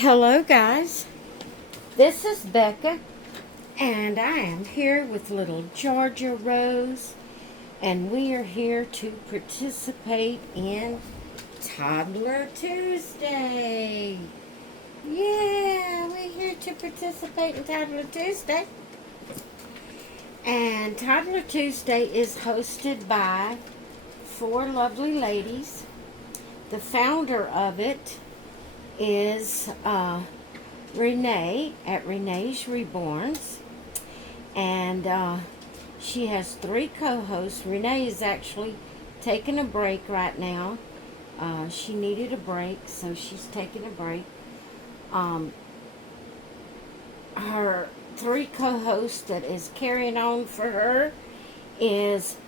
Hello, guys. This is Becca, and I am here with little Georgia Rose, and we are here to participate in Toddler Tuesday. Yeah, we're here to participate in Toddler Tuesday. And Toddler Tuesday is hosted by four lovely ladies. The founder of it is Renee at Renee's Reborns, and she has three co-hosts. Renee is actually taking a break right now. She needed a break, so she's taking a break. Her three co-hosts that is carrying on for her is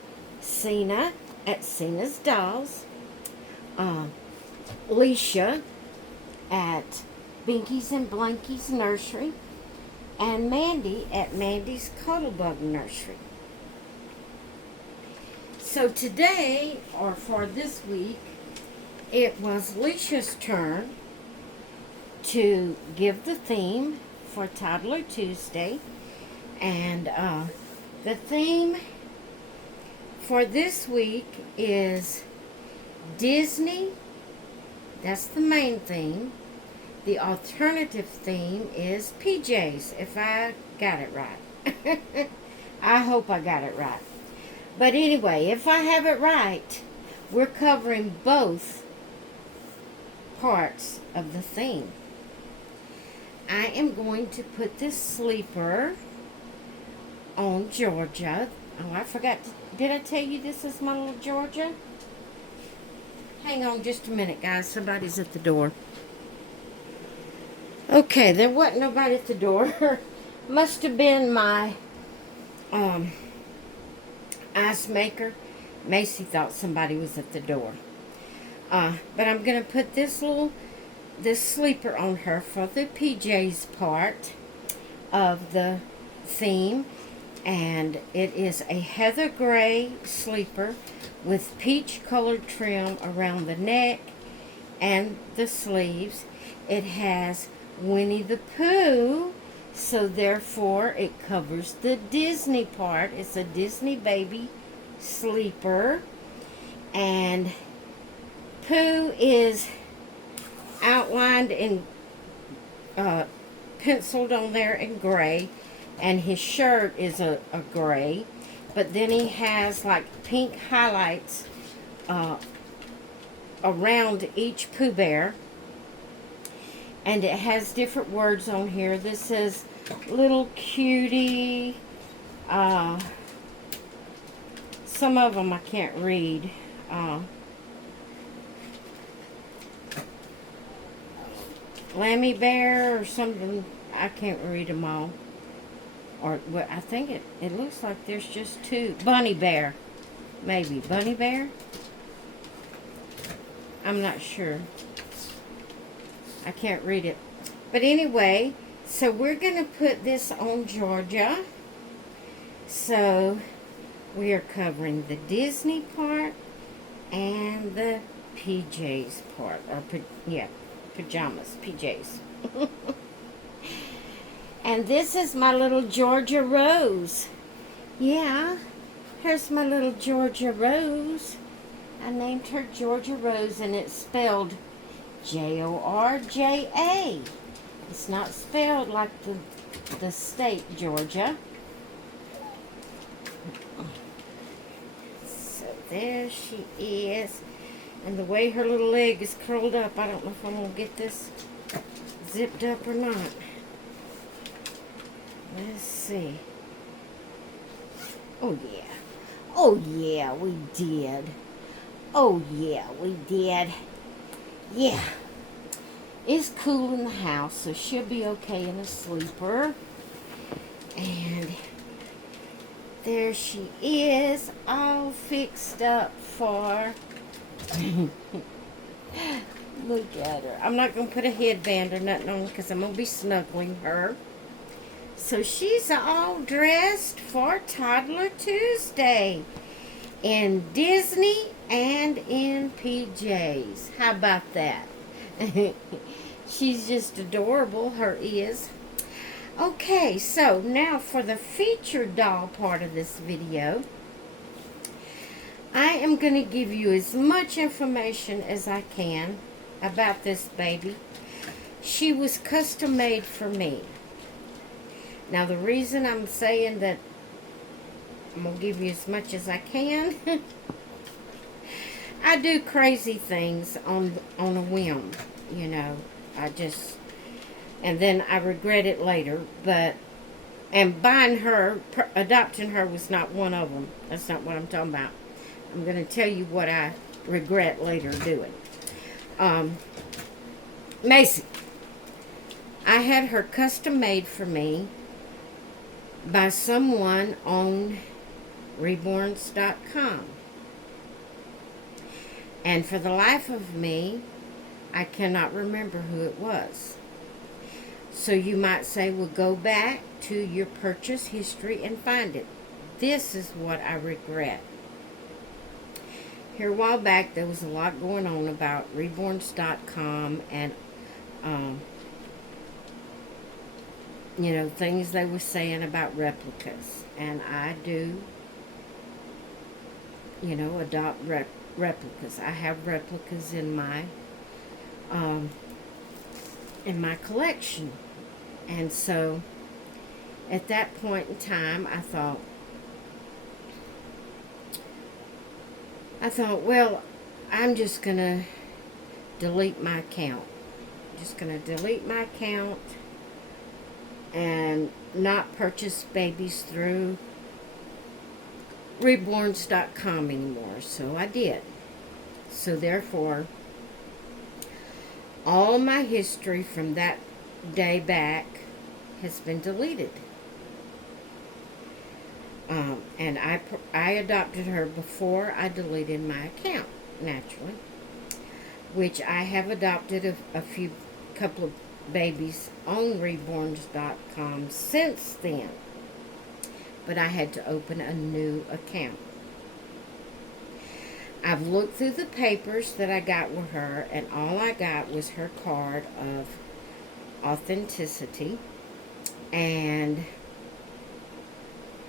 Cena at Cena's Dolls, Leisha at Binky's and Blanky's Nursery, and Mandy at Mandy's Cuddlebug Nursery. So today, or for this week, it was Leisha's turn to give the theme for Toddler Tuesday, and the theme for this week is Disney. That's the main theme. The alternative theme is PJs, if I got it right. I hope I got it right. But anyway, if I have it right, we're covering both parts of the theme. I am going to put this sleeper on Georgia. Oh, I forgot. Did I tell you this is my little Georgia? Hang on just a minute, guys. Somebody's at the door. Okay, there wasn't nobody at the door. Must have been my ice maker. Macy thought somebody was at the door. But I'm going to put this sleeper on her for the PJs part of the theme. And it is a heather gray sleeper with peach colored trim around the neck and the sleeves. It has Winnie the Pooh, so therefore it covers the Disney part. It's a Disney baby sleeper, and Pooh is outlined in penciled on there in gray, and his shirt is a gray, but then he has like pink highlights around each Pooh Bear. And it has different words on here. This says little cutie. Some of them I can't read. Lammy Bear or something. I can't read them all. Or well, I think it looks like there's just two. Bunny Bear. Maybe. Bunny Bear? I'm not sure. I can't read it. But anyway, so we're going to put this on Georgia. So we are covering the Disney part and the PJs part. Or, pajamas, PJs. And this is my little Georgia Rose. Yeah, here's my little Georgia Rose. I named her Georgia Rose, and it's spelled Georja. It's not spelled like the state Georgia. So there she is. And the way her little leg is curled up, I don't know if I'm going to get this zipped up or not. Let's see. Oh yeah. Oh yeah, we did. Oh yeah, we did. Yeah, it's cool in the house, so she'll be okay in a sleeper. And there she is, all fixed up for... Look at her. I'm not going to put a headband or nothing on because I'm going to be snuggling her. So she's all dressed for Toddler Tuesday in Disney and in PJs. How about that? She's just adorable, her is. Okay, so now for the featured doll part of this video. I am going to give you as much information as I can about this baby. She was custom made for me. Now the reason I'm saying that I'm going to give you as much as I can, I do crazy things on a whim, you know. And then I regret it later, and buying her, adopting her was not one of them. That's not what I'm talking about. I'm going to tell you what I regret later doing. Macy. I had her custom made for me by someone on reborns.com. And for the life of me, I cannot remember who it was. So you might say, well, go back to your purchase history and find it. This is what I regret. Here a while back, there was a lot going on about reborns.com and, you know, things they were saying about replicas. And I do, you know, adopt replicas. I have replicas in my collection. And so, at that point in time, I thought, well, I'm just going to delete my account. Just going to delete my account and not purchase babies through reborns.com anymore. So I did. So therefore, all my history from that day back has been deleted. And I adopted her before I deleted my account, naturally, which I have adopted a couple of babies on reborns.com since then, but I had to open a new account. I've looked through the papers that I got with her, and all I got was her card of authenticity, and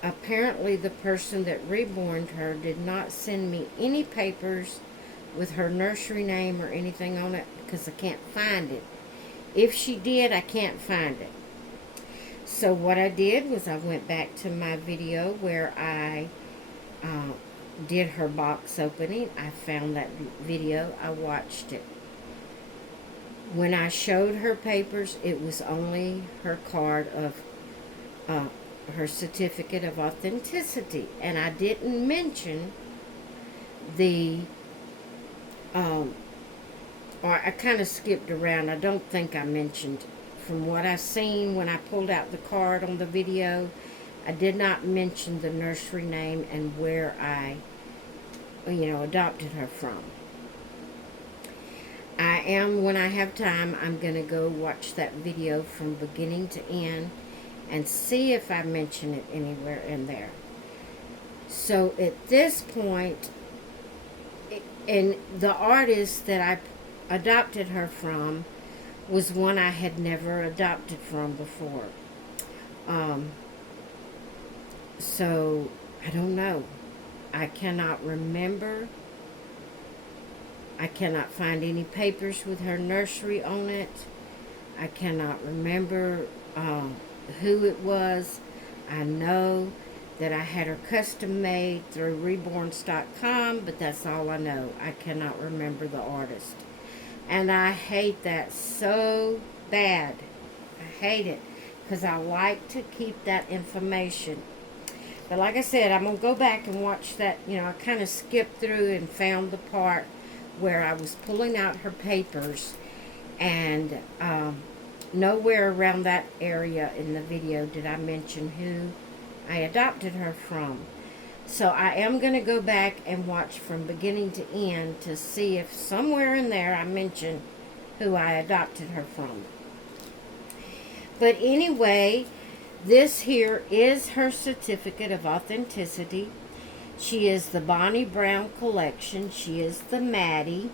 apparently the person that reborned her did not send me any papers with her nursery name or anything on it, because I can't find it. If she did, I can't find it. So what I did was I went back to my video where I did her box opening. I found that video. I watched it. When I showed her papers, it was only her card of her certificate of authenticity, and I didn't mention the or I kind of skipped around. I don't think I mentioned, from what I seen when I pulled out the card on the video, I did not mention the nursery name and where I, you know, adopted her from. When I have time, I'm going to go watch that video from beginning to end and see if I mention it anywhere in there. So at this point, and the artist that I adopted her from was one I had never adopted from before. So, I don't know. I cannot remember. I cannot find any papers with her nursery on it. I cannot remember who it was. I know that I had her custom made through reborns.com, but that's all I know. I cannot remember the artist. And I hate that so bad. I hate it, because I like to keep that information. But like I said, I'm going to go back and watch that. You know, I kind of skipped through and found the part where I was pulling out her papers, and nowhere around that area in the video did I mention who I adopted her from. So I am going to go back and watch from beginning to end to see if somewhere in there I mention who I adopted her from. But anyway, this here is her certificate of authenticity. She is the Bonnie Brown collection. She is the Maddie.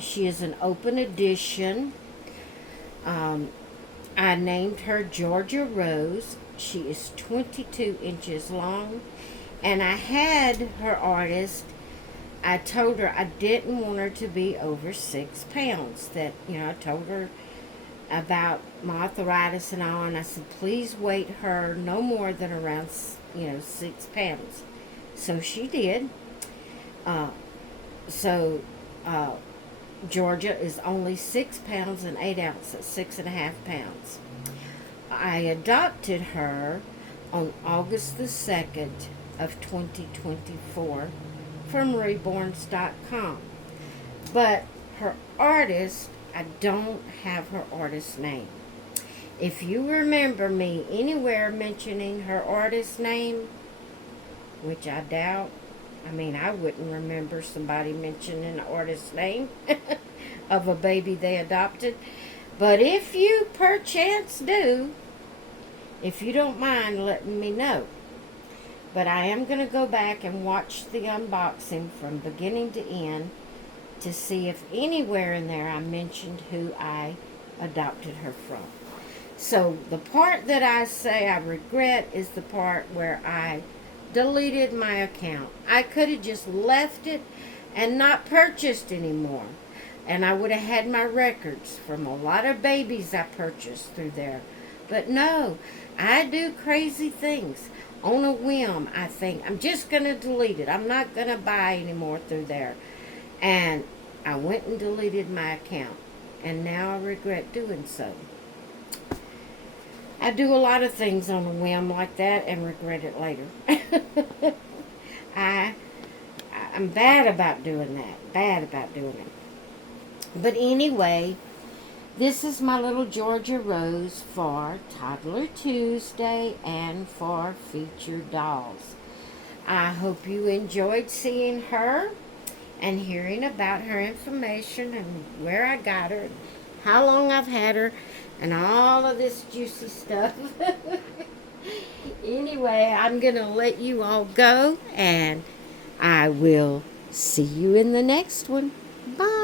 She is an open edition. I named her Jorja Rose. She is 22 inches long. And I had her artist, I told her I didn't want her to be over 6 pounds. That, I told her about my arthritis and all, and I said, please weight her no more than around, 6 pounds. So she did. Uh, so Jorja is only 6 pounds and 8 ounces, 6.5 pounds. I adopted her on August the 2nd of 2024 from reborns.com. But her artist, I don't have her artist name. If you remember me anywhere mentioning her artist name, which I doubt, I wouldn't remember somebody mentioning an artist's name of a baby they adopted. But if you perchance do, if you don't mind letting me know. But I am going to go back and watch the unboxing from beginning to end to see if anywhere in there I mentioned who I adopted her from. So the part that I say I regret is the part where I deleted my account. I could have just left it and not purchased anymore. And I would have had my records from a lot of babies I purchased through there. But no, I do crazy things. On a whim, I think, I'm just going to delete it. I'm not going to buy anymore through there. And I went and deleted my account. And now I regret doing so. I do a lot of things on a whim like that and regret it later. I'm bad about doing that. Bad about doing it. But anyway, this is my little Jorja Rose for Toddler Tuesday and for featured dolls. I hope you enjoyed seeing her and hearing about her information and where I got her, and how long I've had her, and all of this juicy stuff. Anyway, I'm going to let you all go, and I will see you in the next one. Bye.